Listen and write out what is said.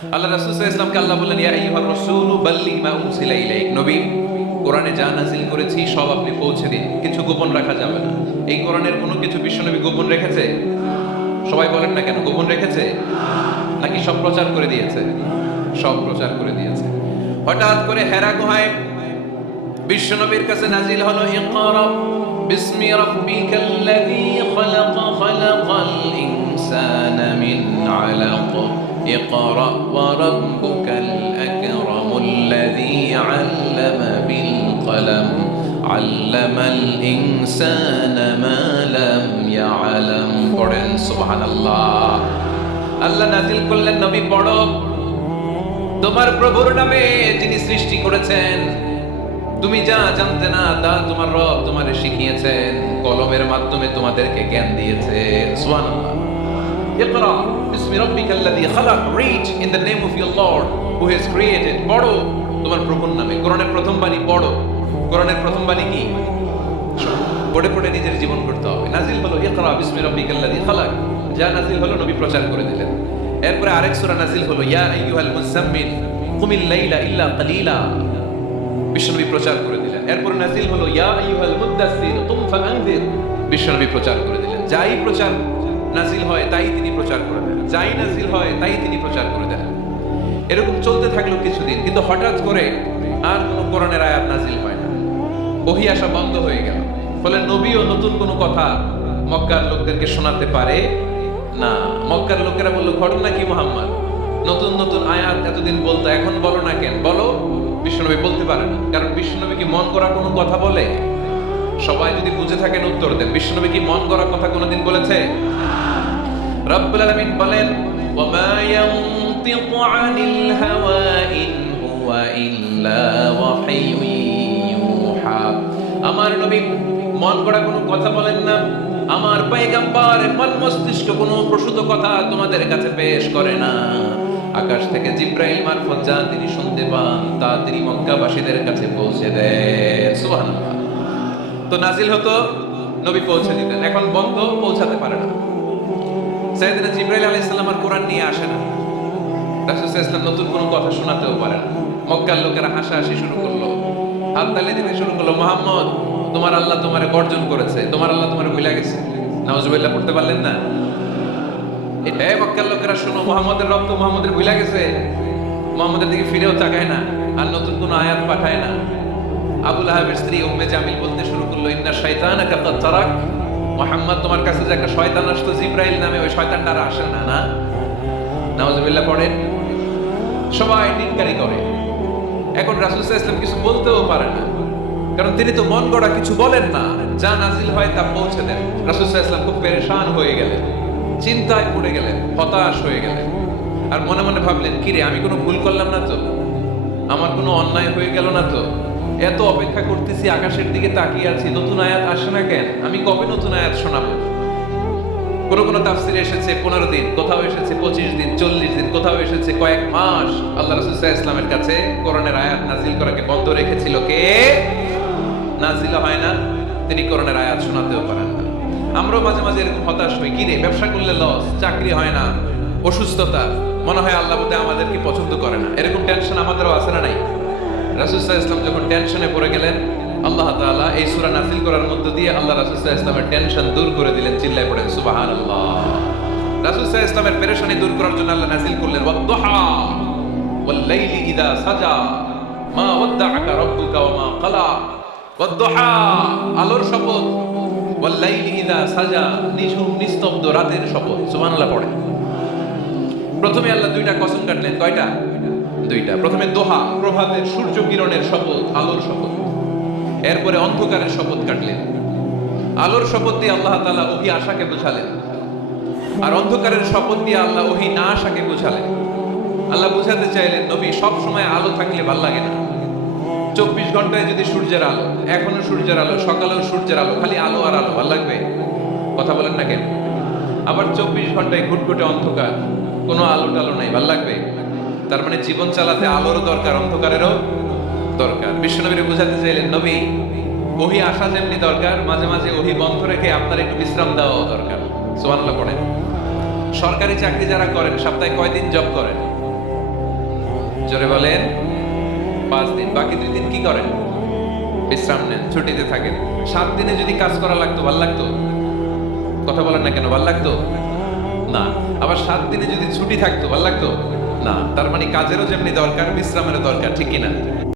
আল্লাহ রাসূল সাল্লাল্লাহু আলাইহি ওয়াসাল্লামকে আল্লাহ বললেন, ইয়া আইয়ুহার রাসূলু বাল্লিগ মা উনসিলা ইলাইক। নবী, কোরআনে যা নাযিল করেছি সব আপনি পৌঁছে দিন, কিছু গোপন রাখা যাবে না। এই কোরআনের কোনো কিছু বিশ্বনবী গোপন রেখেছে? সবাই বলেন না কেন, গোপন রেখেছে নাকি সব প্রচার করে দিয়েছে? সব প্রচার করে দিয়েছে। হঠাৎ করে হেরা গুহায় বিশ্বনবীর কাছে নাজিল হলো, ইকরা বিসমি রাব্বিকাল্লাযী খালাক খালাকাল ইনসানা মিন আলাক ইকরা ওয়া রাব্বুকাল আকরামুল্লাযী আল্লামা বিল কলম আল্লামাল ইনসানা মা লাম ইয়ালাম। পড়েন সুবহানাল্লাহ। আল্লাহ নাজিল করলেন, নবী পড়ো, তোমার প্রভুর নামে যিনি সৃষ্টি করেছেন, তুমি যা জানতে না তা তোমার রব তোমারে শিখিয়েছেন, কলমের মাধ্যমে তোমাদেরকে জ্ঞান দিয়েছেন। সুবহানাল্লাহ। ইকরা বিসমি রাব্বিকাল্লাযী খালাক, read in the name of your Lord who has created। পড়ো তোমার প্রভুর নামে। কোরআনের প্রথম বাণী পড়ো। কোরআনের প্রথম বাণী কি? পড়ে পড়ে নিজের জীবন করতে হবে। নাজিল হলো ইকরা বিসমি রাব্বিকাল্লাযী খালাক, যা নাজিল হলো নবী প্রচার করে দিলেন। এরপরে আরেক সূরা নাজিল হলো, ইয়া আইয়ুহাল মুযাম্মিল কুমিল লাইলা ইল্লা কালিলা, বিশ্বনবী প্রচার করে দিলেন। এরপরে নাজিল হলো, ইয়া আইয়ুহাল মুদ্দাসসির কুম ফাআনযির, বিশ্বনবী প্রচার করে দিলেন। যাই প্রচার নাজিল হয় তাই তিনি প্রচার করে দেন, যাই নাজিল হয় তাই তিনি প্রচার করে দেন। এরকম চলতে থাকলো কিছুদিন, কিন্তু হঠাৎ করে আর কোনো কোরআনের আয়াত নাজিল হয় না, ওহী আসা বন্ধ হয়ে গেল। ফলে নবীও নতুন কোনো কথা মক্কার লোকদেরকে শোনাতে পারে না। মক্কার লোকেরা বলল, ঘটনা কি মুহাম্মদ? নতুন নতুন আয়াত এতদিন বলতো, এখন বলো না কেন? বলো। বিশ্বনবী বলতে পারে না, কারণ বিশ্বনবী কি মন করা কোনো কথা বলে? সবাই যদি বুঝে থাকেন উত্তর দেন। বিশ্বনবী কি মন করা কথা কোনোদিন বলেছে? রব্বুল আলামিন বলেন, ওয়ামা ইয়ানতিকু আনিল হাওয়া ইন হুয়া ইল্লা ওয়াহয়ুন ইউহা। আমার নবী মন করা কোনো কথা বলেন না। আমার পয়গম্বর মন মস্তিষ্ক কোনো প্রসূত কথা তোমাদের কাছে পেশ করে না। আকাশ থেকে জিব্রাইল মারফত যা তিনি শুনতে পান তা তিনি মক্কাবাসীদের কাছে পৌঁছে দেন। সুবহানাল্লাহ। তো নাজিল হতো, নবী পৌঁছে দিতেন। এখন বন্ধ, পৌঁছাতে পারে না। সাইয়েদনা জিব্রাইল আলাইহিস সালাম আর কোরআন নিয়ে আসে না। রাসূল সাল্লাল্লাহু আলাইহি ওয়াসাল্লাম নতুন কোনো কথা শোনাতেও পারে না। মক্কার লোকেরা হাসাহাসি শুরু করলো, হাততালি দিতে শুরু করলো, মুহাম্মদ তোমার আল্লাহ তোমারে বর্জন করেছে, তোমার আল্লাহ তোমারে ভুলে গেছে। নাউজুবিল্লাহ পড়তে পারলেন না? এটাই মক্কার লোকেরা, শোনো, মুহাম্মদের রব তো মুহাম্মদের ভুলে গেছে, মুহাম্মদের দিকে ফিরেও তাকায় না, আর নতুন কোনো আয়াত পাঠায় না। আবু লাহাবের স্ত্রী উম্মে জামিল বলতে শুরু করলো, ইন্না শাইতানাকা কাদ তারাক, মুহাম্মদ তোমার কাছে যে একটা শয়তান আসতো জিব্রাইল নামে, ওই শয়তানটা আর আসে না। না, নাউজুবিল্লাহ পড়েন। সবাই টিটকারি করে। এখন রাসূল সাল্লাল্লাহু আলাইহি ওয়াসাল্লাম কিছু বলতেও পারে না, কারণ তিনি তো মন গড়া কিছু বলেন না, যা নাজিল হয় তা পৌঁছে দেন। রাসূল সাল্লাল্লাহু আলাইহি ওয়াসাল্লাম খুব পেরেশান হয়ে গেলেন, চিন্তায় পড়ে গেলেন, হতাশ হয়ে গেলেন। আর মনে মনে ভাবলেন, কিরে, আমি কোনো ভুল করলাম না তো? আমার কোনো অন্যায় হয়ে গেল না তো? এত অপেক্ষা করতেছি, আকাশের দিকে তাকিয়ে আছি, নতুন আয়াত আসে না কেন? আমি কবে নতুন আয়াত শোনাবো? কোন তাফসিরে এসেছে 15 দিন, কোথাও এসেছে 25 দিন, 40 দিন, কোথাও এসেছে কয়েক মাস। আল্লাহ রাসূল সাল্লাল্লাহু আলাইহি ওয়াসাল্লামের কাছে কোরআনের আয়াত নাজিল করাকে বন্ধ রেখেছিল কে? নাজিল হয় না, তিনি কোরআনের আয়াত শোনাতেও পারেন না। আমরাও মাঝে মাঝে এরকম হতাশ হই, কিরে, ব্যবসা করলে লস, চাকরি হয় না, অসুস্থতা, মনে হয় আল্লাহ বোধহয় আমাদেরকে পছন্দ করে না। এরকম টেনশন আমাদেরও আছে না নাই? রাসূল সাল্লাল্লাহু আলাইহি ওয়াসাল্লাম যখন টেনশনে পড়ে গেলেন, আল্লাহ তাআলা এই সূরা নাযিল করার মধ্য দিয়ে আল্লাহ রাসূল সাল্লাল্লাহু আলাইহি ওয়াসাল্লামের টেনশন দূর করে দিলেন। চিল্লায় পড়েন সুবহানাল্লাহ। রাসূল সাল্লাল্লাহু আলাইহি ওয়াসাল্লামের পেরেশানি দূর করার জন্য আল্লাহ নাযিল করলেন, ওয়াদ-দুহা ওয়াল-লাইলি ইযা সাজা মা ওয়াদ্দাআকা রাব্বুকা ওয়া মা ক্বালা। ওয়াদ-দুহা, আলোর শপথ, ওয়াল-লাইলি ইযা সাজা, নিঝুম নিস্তব্ধ রাতের শপথ। সুবহানাল্লাহ পড়েন। প্রথমে আল্লাহ দুইটা কসম কাটলেন। কয়টা? দুইটা। প্রথমে দোহা, প্রভাতের সূর্য কিরণের শপথ, আলোর শপথ। এরপরে অন্ধকারের শপথ কাটলেন। আলোর শপথ দিয়ে আল্লাহ তাআলা ওহী আশাকে বোঝালেন, আর অন্ধকারের শপথ দিয়ে আল্লাহ ওহী না আশাকে বোঝালেন। আল্লাহ বুঝাতে চাইলেন, নবী, সব সময় আলো থাকলে ভাল লাগে না। 24 ঘন্টায় যদি সূর্যের আলো, এখনো সূর্যের আলো, সকালেও সূর্যের আলো, খালি আলো আর আলো, ভাল লাগবে? কথা বলেন না কেন? আবার 24 ঘন্টায় ঘুটঘুটে অন্ধকার, কোনো আলো টালো নাই, ভাল লাগবে? তার মানে জীবন চালাতে আলোরও দরকার, অন্ধকারেরও দরকার। বিশ্বনবীরে বুঝাতে চাইলেন, নবী, ওহী আসা যেমনি দরকার, মাঝে মাঝে ওহী বন্ধ রেখে আপনার একটু বিশ্রাম দেওয়াও দরকার। সুবহানাল্লাহ পড়েন। সরকারি চাকরি যারা করেন, সপ্তাহে কয়দিন জব করেন? জোরে বলেন 5 দিন। বাকি 2 দিন কি করেন? বিশ্রাম নেন, ছুটিতে থাকেন। 7 দিনে যদি কাজ করা লাগতো, ভাল লাগতো? কথা বলেন না কেন, ভাল লাগতো না? আবার 7 দিনে যদি ছুটি থাকতো, ভাল লাগতো না? তার মানে কাজেরও যেমনি দরকার, বিশ্রামেরও দরকার, ঠিক কিনা?